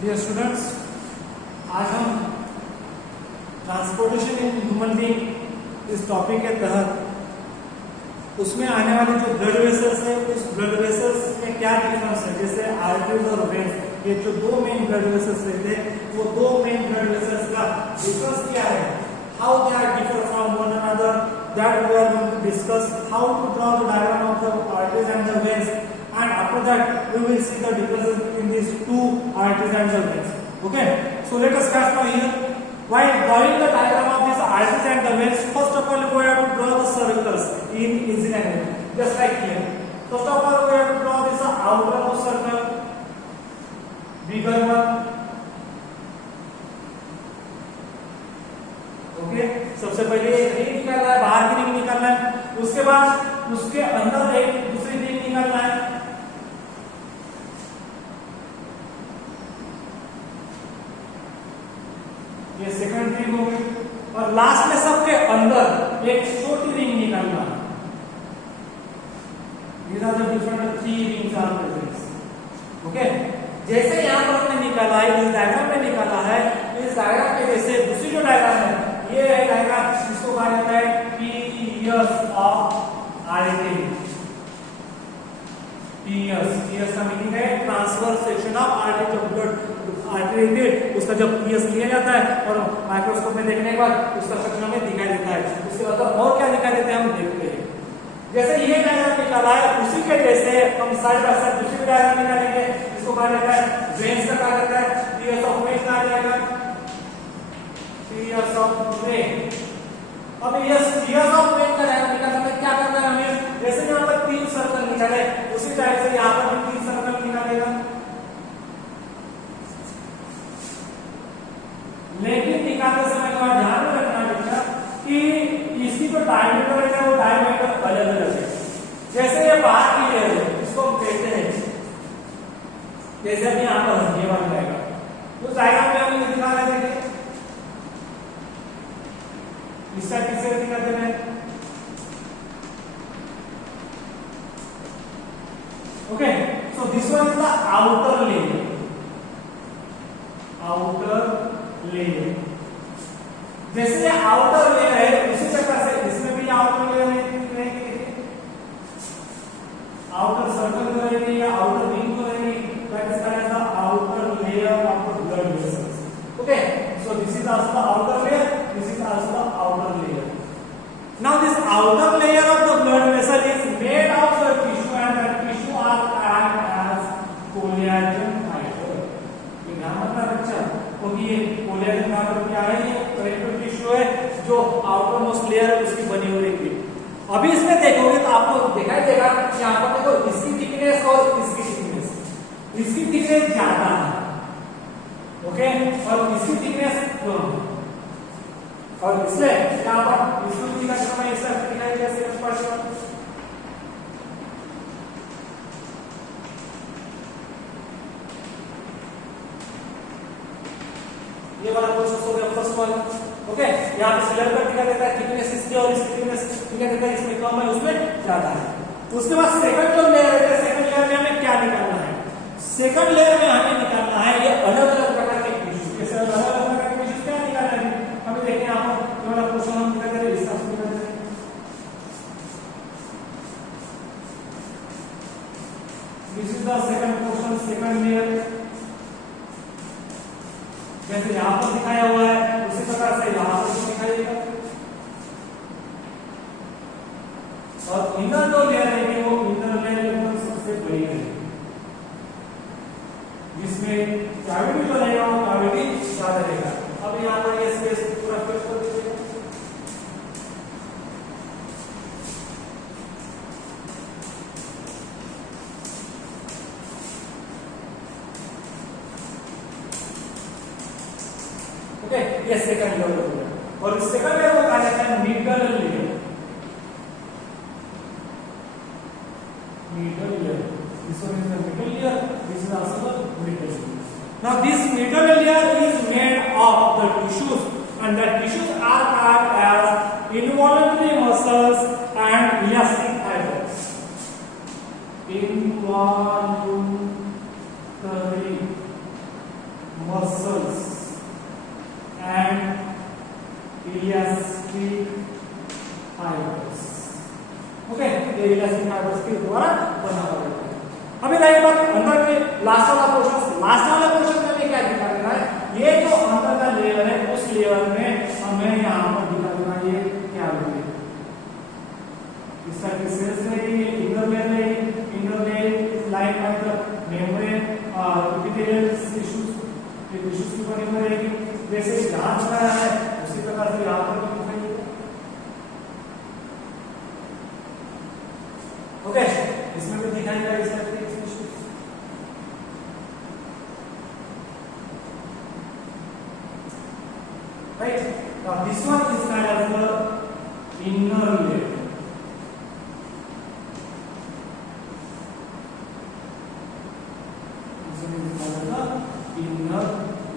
Dear students, आज हम transportation in human being इस टॉपिक के तहत उसमें आने वाले जो ब्लड वेसल्स है उस ब्लड वेसल्स में क्या डिफरेंस है, जैसे आर्टरीज और वेन्स, ये जो दो मेन ब्लड वेसल्स रहते हैं वो दो मेन ब्लड वेसल्स का डिफरेंस क्या है, how they are differ from one another, that we are going to discuss, how to draw the diagram of the arteries and the veins, and after that we will see the differences between these two arteries and the veins. Okay, so let us start from here. While drawing the diagram of these arteries and the veins, first of all we have to draw the circles in easy angle, just like here. First of all we have to draw this outermost circle, bigger one. Okay, सबसे पहले एक रिंग निकालना है, बाहर की रिंग निकालना है, उसके बाद उसके अंदर एक दूसरी रिंग निकालना है. ये सेकंड रिंग हो गई और लास्ट में सबके अंदर एक छोटी रिंग निकालना है. These are the different three rings are present. Okay, जैसे यहाँ पर हमने निकाला है, इस डायग्राम में निकाला है, इस डायग्राम के जैसे दूसरी जो डायग्राम है ये है डायग्राम, इसको कहा जाता है PES ऑफ आर्टरी. PES का मीनिंग है ट्रांसवर्स सेक्शन ऑफ आर्टरी. जो ब्लड आर्टरी है उसका जब पीएस लिया जाता है और माइक्रोस्कोप में देखने के बाद उसका स्ट्रक्चर हमें दिखाई देता है. उसके बाद और क्या दिखाई देता है हम देखते हैं. जैसे ये डायग्राम निकाला है उसी के जैसे हम साइड बाय साइड दूसरी डायग्राम निकालेंगे, इसको कहा जाता है वेन्स का कहा जाता है पीएस ऑफ वेन कहा जाएगा, पीएस ऑफ वेन. अब ये पीएस ऑफ वेन का डायग्राम निकालने में क्या करना है हमें, जैसे यहां पर तीन सर्कल निकाले उसी टाइप से यहां पर भी तीन सर्कल निकालेगा. लेकिन निकालते समय का ध्यान में रखना बेटा कि इसकी जो डायमीटर है वो डायमीटर अलग अलग है. जैसे ये बाहर की लेयर है इसको हम कहते हैं, जैसे अभी यहाँ पर ये बन जाएगा तो डायग्राम में हम ये दिखा रहे थे इसका किससे दिखाते हैं. Okay, so this one is the outer layer, outer layer. जैसे ये आउटर लेयर है उसी प्रकार से इसमें भी आउटर लेयर रहेगी, आउटर सर्कल जो रहेगी या आउटर रिंग जो रहेगी, that is called the outer layer of the blood vessels. Okay, so this is also the outer layer, this is also the outer layer. Now this outer layer of the blood vessel is made of the tissue and the tissue are called as collagen fiber. ये ध्यान रखना बच्चा, क्योंकि ये collagen fibre क्या है, ये connective tissue है जो आउटर मोस्ट लेयर है उसकी बनी हुई रहती है. अभी इसमें देखोगे तो आपको दिखाई देगा कि यहाँ पर देखो इसकी थिकनेस और इसकी थिकनेस, इसकी थिकनेस ज्यादा है. ओके, और इसकी थिकनेस कम, और इसलिए यहाँ पर इसको दिखाते समय इसका दिखाई जैसे स्पष्ट. ये वाला प्रोसेस हो गया फर्स्ट वन. ओके, यहाँ पे सिलेंडर पर दिखा देता है थिकनेस इसकी और इसकी थिकनेस दिखा देता है, इसमें कम है उसमें ज्यादा है. उसके बाद सेकंड जो लेयर है, सेकंड लेयर में हमें क्या निकालना है, सेकंड लेयर में हमें निकालना है ये अलग अलग प्रकार के टिश्यू. जैसे अलग अलग प्रकार के टिश्यू क्या निकालना है हमें देखिए. यहाँ पर ये वाला क्वेश्चन हम दिखा दे रहे हैं, इसका दिखा दे रहे हैं. This is the second question, second layer. जैसे यहाँ पर दिखाया हुआ है उसी प्रकार से यहाँ पर भी दिखाइएगा. और इनर जो लेयर है वो इनर लेयर सबसे बड़ी है, जिसमें कैविटी जो रहेगा वो कैविटी ज्यादा रहेगा. अब यहाँ पर ये स्पेस पूरा फिल कर दीजिएगा. ओके, ये सेकंड लेवल हो गया. और इस सेकंड लेवल को कहा जाता है middle layer. Middle layer. This one is the middle layer. This is also the middle layer. Now this middle layer is made of the tissues, and the tissues are called as involuntary muscles and elastic fibers. Involuntary muscles and elastic fibers. Okay, ये elastic fibres के द्वारा बना हुआ है। अभी रही बात अंदर के लास्ट वाला पोर्शन में क्या दिखा देना है, ये जो अंदर का लेयर है उस लेयर में हमें यहाँ पर दिखा देना ये क्या है, इस तरह की सेल्स रहेगी, inner layer line by the membrane और एपिथेलियल टिश्यूज, ये टिश्यूज की बनी हुई रहेगी। जैसे यहाँ दिखाया है उसी प्रकार से यहाँ पर भी दिखाई देगा। ओके, इसमें भी दिखाई देगा इस तरह के tissues. Right, now this one is called as the inner layer. Inner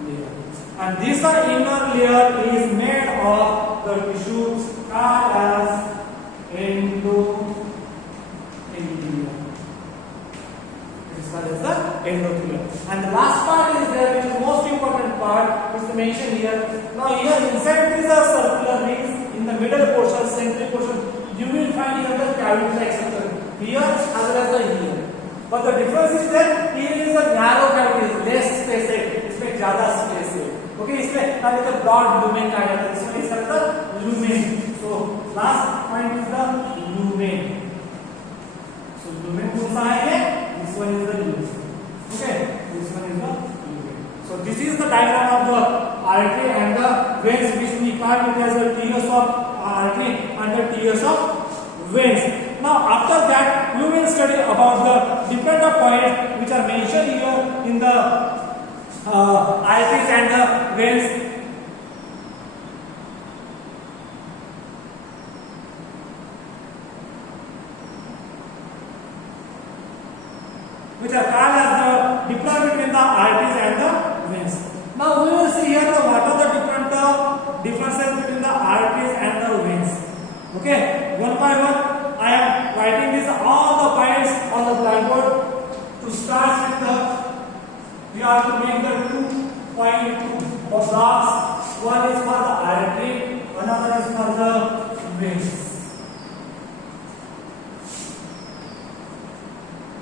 layer, and this inner layer is made of the tissues called as endothelium. This is called as the endothelium, and the last part is there, which is the most important part, is mentioned here. Now here inside these are circular rings, in the middle portion, central portion, you will find here the cavity-like structure here as well as the here. But the difference is that here is a narrow cavity, less space है, इसमें ज़्यादा space है। Okay, इसमें अभी तो broad lumen का है, इसमें इसका मतलब lumen. So last point is the lumen. So lumen कौन सा है? This one is the lumen. Okay, this one is the lumen. So this is the diagram of the artery and the veins, which we call it as the tiers of artery and the tiers of veins. Now after that we will study about the different points which are mentioned here in the arteries and the veins. Which are called as the difference between the arteries and the veins. Now we will see here the what are the different differences between the arteries and the veins. Okay, one by one I am writing this all the points on the blackboard. To start with the, we have to make the 2.2 blocks. One is for the artery, another is for the veins.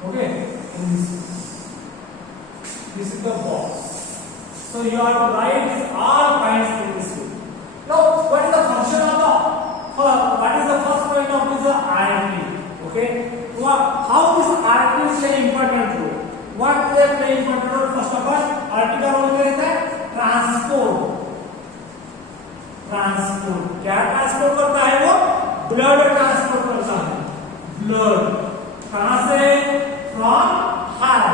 Okay, this is the box. So you have to write these all points in this way. Now, what is the function of the? What is the first point of this artery? Okay, how this artery play important role? What they play important role? First of all, artery का रोल क्या रहता है? ट्रांसपोर्ट। क्या ट्रांसपोर्ट करता है वो? Blood transport करता है। ब्लड कहां से? From heart.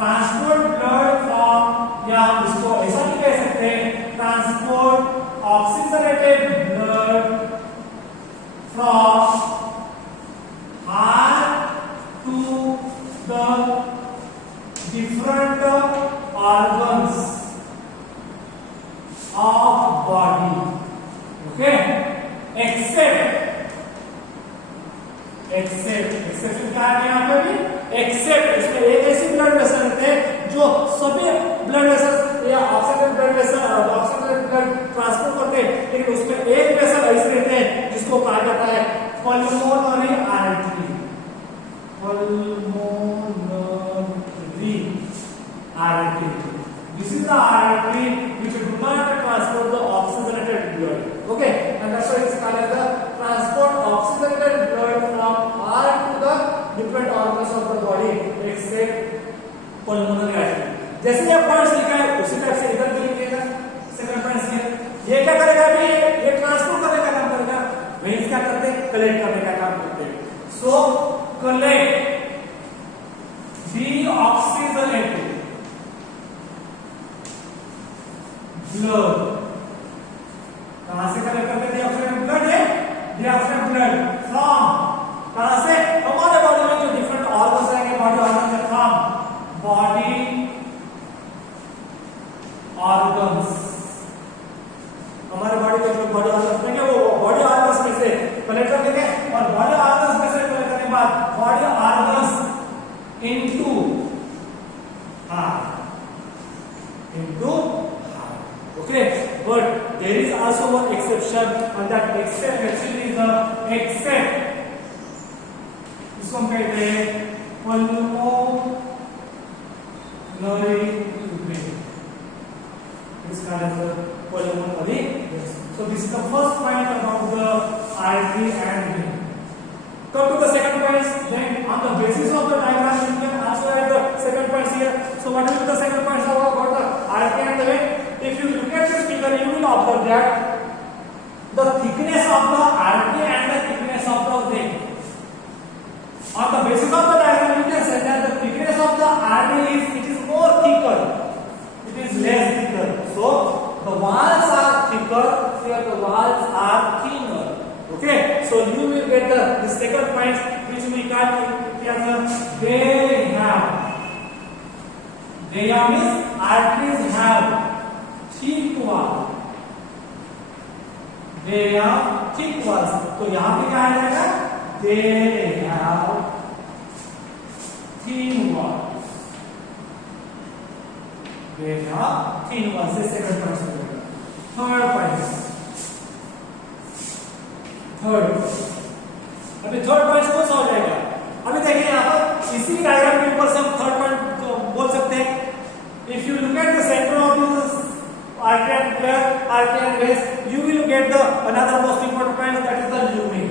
Transport blood from, या इसको ऐसा भी कह सकते हैं, transport oxygenated blood from heart to the different organs of body. Okay, except क्या है यहाँ पे भी? except इसमें एक ऐसी ब्लड वेसल रहते हैं जो सभी ब्लड वेसल या oxygen blood vessel oxygen blood transport करते हैं, लेकिन उसमें एक वेसल ऐसे रहते हैं जिसको कहा जाता है pulmonary artery. This is the artery which do not transport the oxygenated blood. Okay, and that's why it's called as the transport oxygenated blood from heart to the different organs of the body except pulmonary artery. जैसे ये पॉइंट्स लिखा है उसी टाइप से इधर भी लिखिएगा। Second point ये क्या करेगा अभी? ये ट्रांसपोर्ट करने का काम करेगा। वेन्स क्या करते हैं? कलेक्ट करने का काम करते हैं। सो कलेक्ट डीऑक्सीजनेटेड ब्लड। कहां से कलेक्ट करते हैं? डीऑक्सीजनेटेड ब्लड है, डीऑक्सीजनेटेड ब्लड फ्रॉम, कहां से? हमारे बॉडी में जो डिफरेंट ऑर्गन्स रहेंगे, बॉडी ऑर्गन्स है, फ्रॉम बॉडी ऑर्गन्स। हमारे बॉडी के जो बॉडी ऑर्गन्स रहेंगे वो बॉडी ऑर्गन्स में से कलेक्ट करेंगे, और बॉडी ऑर्गन्स में से कलेक्ट करने के बाद body organs into heart, into also one exception, and that except actually is the except. इसको हम कहते हैं pulmonary vein. This kind of pulmonary vein. So this is the first point about the artery and vein. Come to the second point. Then on the basis of the diagram, you can also write the second points here. So what will be the second point about the artery and the vein? If you look at this figure, you will observe that the thickness of the artery and the thickness of the vein. On the basis of the diagram, you can say that the thickness of the artery is more thicker. It is less thicker. So the walls are thicker. Here the walls are thinner. Okay. So you will get the second point, which we call it as a they have. They means arteries have thick wall. They have thick walls. तो यहाँ पे क्या आ जाएगा? They have thin walls. They have thin walls. This second point. Third point. Third अभी third point कौन सा हो जाएगा? अभी देखिए यहाँ पर इसी डायग्राम के ऊपर से हम थर्ड पॉइंट बोल सकते हैं. If you look at the centre of this artery and vein, you will get the another most important point, that is the lumen.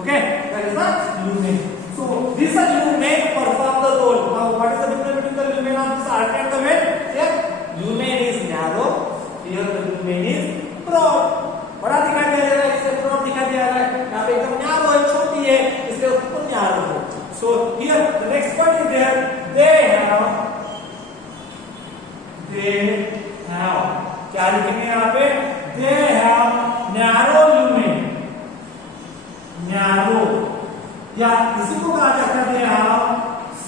Okay, that is the lumen. So this lumen perform the role. Now what is the difference between the lumen of this artery and the vein? Here lumen is narrow, here the lumen is broad. बड़ा दिखाई दे रहा है, इससे ब्रॉड दिखाई दे रहा है. यहाँ पे एकदम नैरो है, छोटी है, इसलिए ऊपर नैरो है. So here the next point is there. They have क्या लिखेंगे यहाँ पे? They have narrow lumen. Narrow या इसी को कहा जाता है they have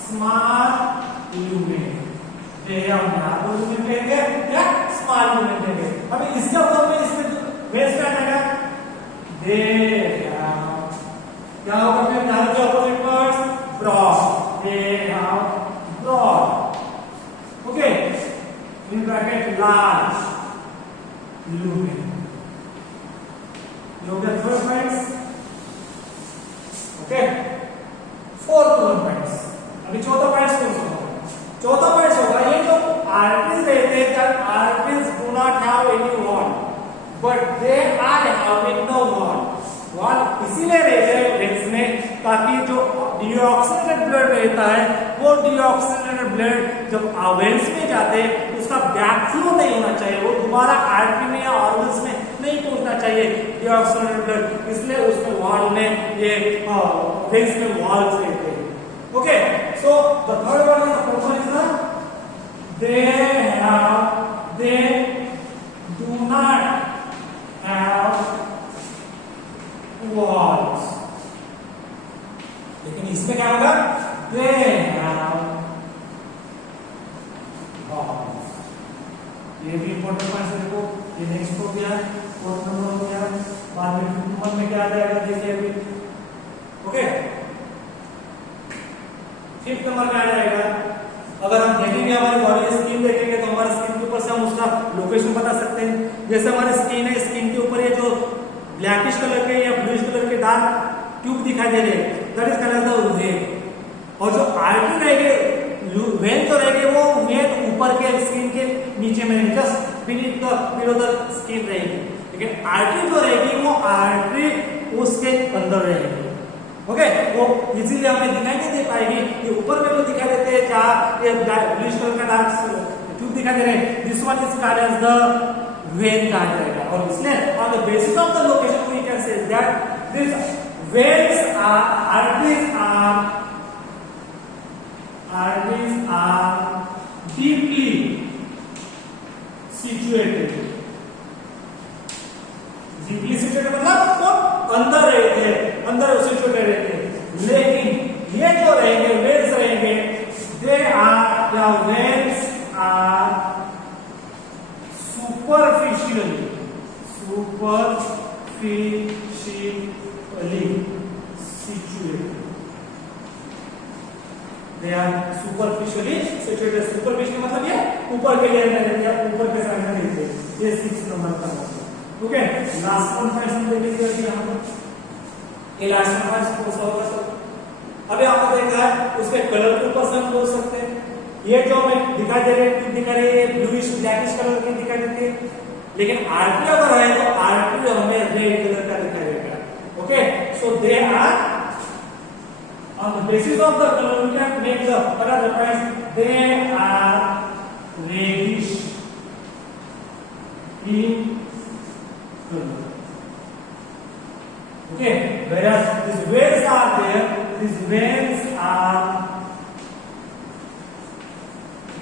small lumen. They have narrow lumen कहेंगे या small lumen कहेंगे. अभी इसका मतलब इसमें बेस क्या आएगा? They have क्या होगा फिर? नारो के opposite words broad. They have broad. Okay. In bracket large lumen. You get third points. Okay. Fourth points. अभी चौथा पॉइंट कौन सा होगा? चौथा पॉइंट होगा ये जो arteries रहते हैं, that arteries do not have any wall, but they are having no wall. Wall इसीलिए रहते हैं वेन्स में, ताकि जो डीऑक्सीजनेटेड ब्लड रहता है वो डीऑक्सीजनेटेड ब्लड जब वेन्स में जाते हैं उसका बैकफ्लो नहीं होना चाहिए, वो दोबारा आर्टरी में या ऑर्गन्स में नहीं पहुंचना चाहिए डीऑक्सीजनेटेड ब्लड. इसलिए उसमें वॉल में ये वेन्स में वॉल्स रहते हैं. Okay. So the third one is the question is the they do not have walls. लेकिन इसमें क्या होगा? They have walls. ये भी इंपॉर्टेंट पॉइंट है. देखो ये नेक्स्ट हो गया, फोर्थ नंबर हो गया, बाद में फिफ्थ नंबर में क्या आ जाएगा देखिए अभी. ओके. फिफ्थ नंबर में आ जाएगा. अगर हम देखेंगे हमारी बॉडी स्किन देखेंगे तो हमारे स्किन के ऊपर से हम उसका लोकेशन बता सकते हैं. जैसे हमारी स्किन है, स्किन के ऊपर ये जो ब्लैकिश कलर के या ब्लूइश कलर के डार्क ट्यूब दिखाई दे रहे हैं, that is called the when. और जो आर्टरी रहेगी, वेन जो रहेगी वो वेन ऊपर के स्किन के नीचे में रहेगी, just beneath the below the skin रहेगी. लेकिन आर्टरी जो रहेगी वो आर्टरी उसके अंदर रहेगी. ओके. वो इजीली हमें दिखाई नहीं दे पाएगी. ये ऊपर में जो दिखाई देते हैं, जहाँ ये ब्लूइश कलर का डार्क ट्यूब दिखाई दे रहे हैं, this one is called as the vein कहा जाएगा. और इसलिए on the basis of the location we can say that this veins are arteries are deeply situated. deeply situated मतलब वो अंदर रहते हैं, अंदर सिचुएटेड रहते हैं. लेकिन ये जो रहेंगे वेन्स रहेंगे, they are the veins are superficially situated. They are superficially situated. Superficially मतलब ये ऊपर के लेयर में रहते हैं, ऊपर के साइड में रहते हैं. ये 6 नंबर का मतलब. ओके लास्ट वन पॉइंट देखेंगे यहाँ पर ये लास्ट वन पॉइंट कौन सा होगा सर? अभी आपने देखा है उसके कलर के ऊपर से हम बोल सकते हैं। ये जो हमें दिखाई दे रही है दिखा रही है ब्लूइश ब्लैकिश कलर की दिखाई देती है, लेकिन R2 अगर है तो R2 हमें रेड कलर का दिखाई देगा। Okay so they are on the basis of the color we can make the what are the points? They are reddish in color. Okay, whereas these veins are there, these veins are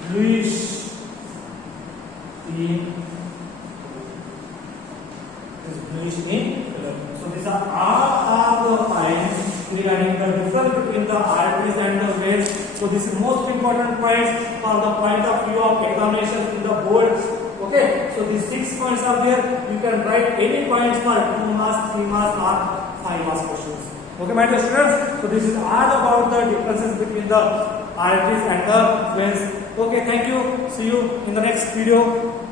bluish in color. So these are all the points regarding the difference between the arteries and the veins. So this is most important points for the point of view of examinations in the board. Okay, so these 6 points are there. You can write any points for 2 marks, 3 marks, or 5 marks questions. Okay, my dear students. So this is all about the differences between the arteries and the veins. Okay, thank you. See you in the next video.